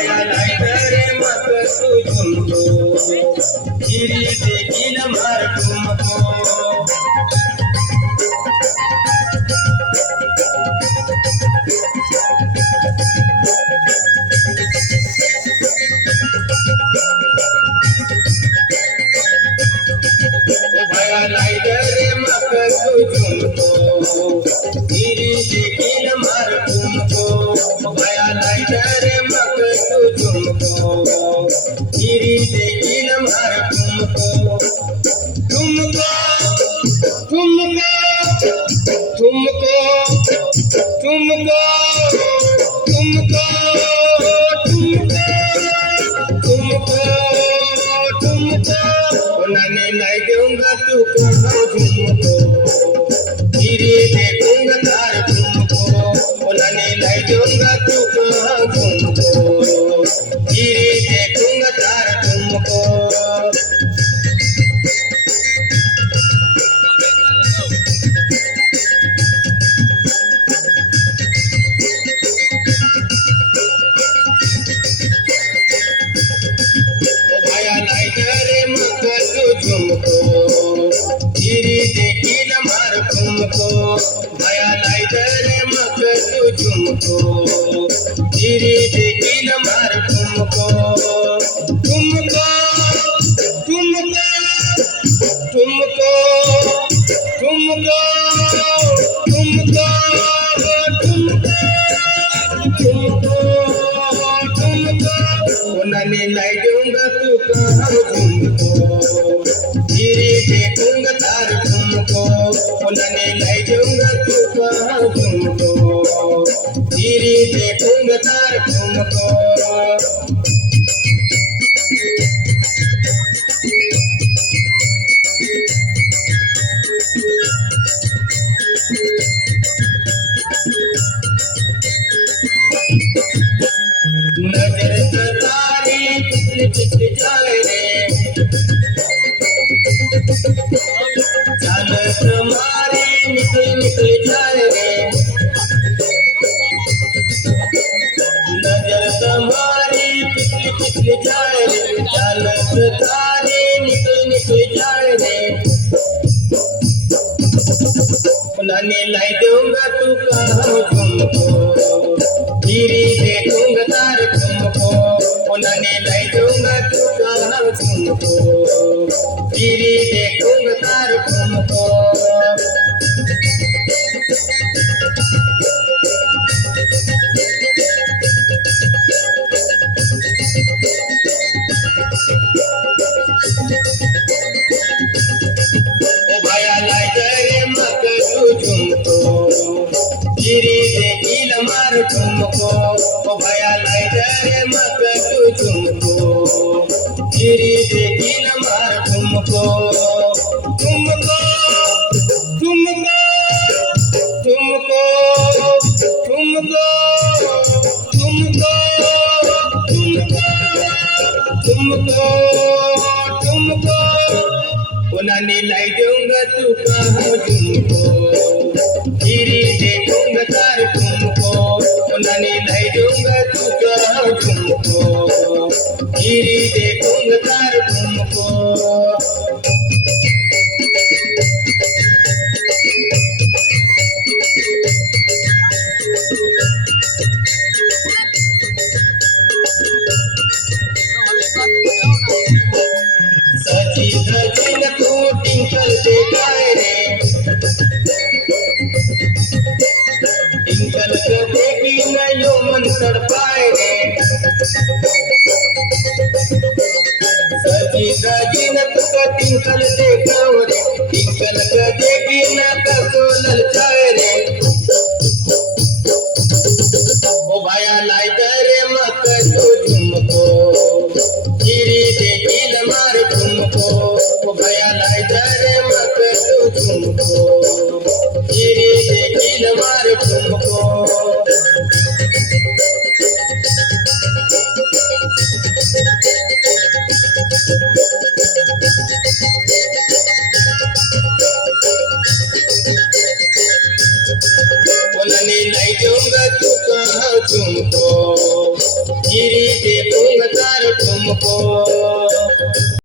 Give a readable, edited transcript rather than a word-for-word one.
भया लाइटर मत तुझको गिरी देखी न मार तुमको भया लाइटर मत तुझको गिरी देखी न मार तुमको भया लाइटर मत तुझको गिरी देखी न मार तुमको तुमको तुमको तुमको तुमको तुमको तुमको तुमको उन्हें नहीं दूंगा तू कहाँ तुमको गिरी देखूंगा तार तुमको उन्हें नहीं दूंगा तू कहाँ तुमको गिरी देखूंगा तार तुमको गिरी देखी न मार तुमको भया लाइटर मत तुझको गिरी देखी न मार तुमको तुमको तुमको तुमको तुमको तुमको तुमको तुमको उन्हें लाई दूंगा तू कहाँ तुमको गिरी देखूंगा तार तुमको उन्हें लाई दूंगा तू कहाँ तुमको गिरी देखूंगा तार तुमको नजर तारी पिछले जाए रे चाल तुम्हारी निकल जाए रे नजर तुम्हारी पिछले जाए रे चाल तारी निकल जाए रे उन्हें लाई दूंगा तू कहाँ तुमको गिरी देखूंगा तार तुमको उन्हें लाई दूंगा तू कहाँ तुमको गिरी देखूंगा तार तुमको भया लाइटर मत तुझको गिरी देखी न मार तुमको भया लाइटर मत तुझको गिरी देखी न मार तुमको तुमको तुमको तुमको तुमको तुमको तुमको तुमको उन्हें लाई दूंगा तू कहाँ तुमको गिरी देखूंगा तार तुमको उन्हें लाई दूंगा तू कहाँ तुमको गिरी देखूंगा तार तुमको सजी धजी न तू टिंकल देखाए रे टिंकल को देखी न यो मन तड़पाए रे सजी धजी न तू का टिंकल देखाओ रे टिंकल को देखी न कसो ललचाए रे ओ भया लाइटर मत तुझको गिरी देखी न मार तुमको भया लाइटर मत तुझको गिरी देखी न मार तुमको बोलने नहीं दूंगा तू कहाँ तुमको गिरी ठुमको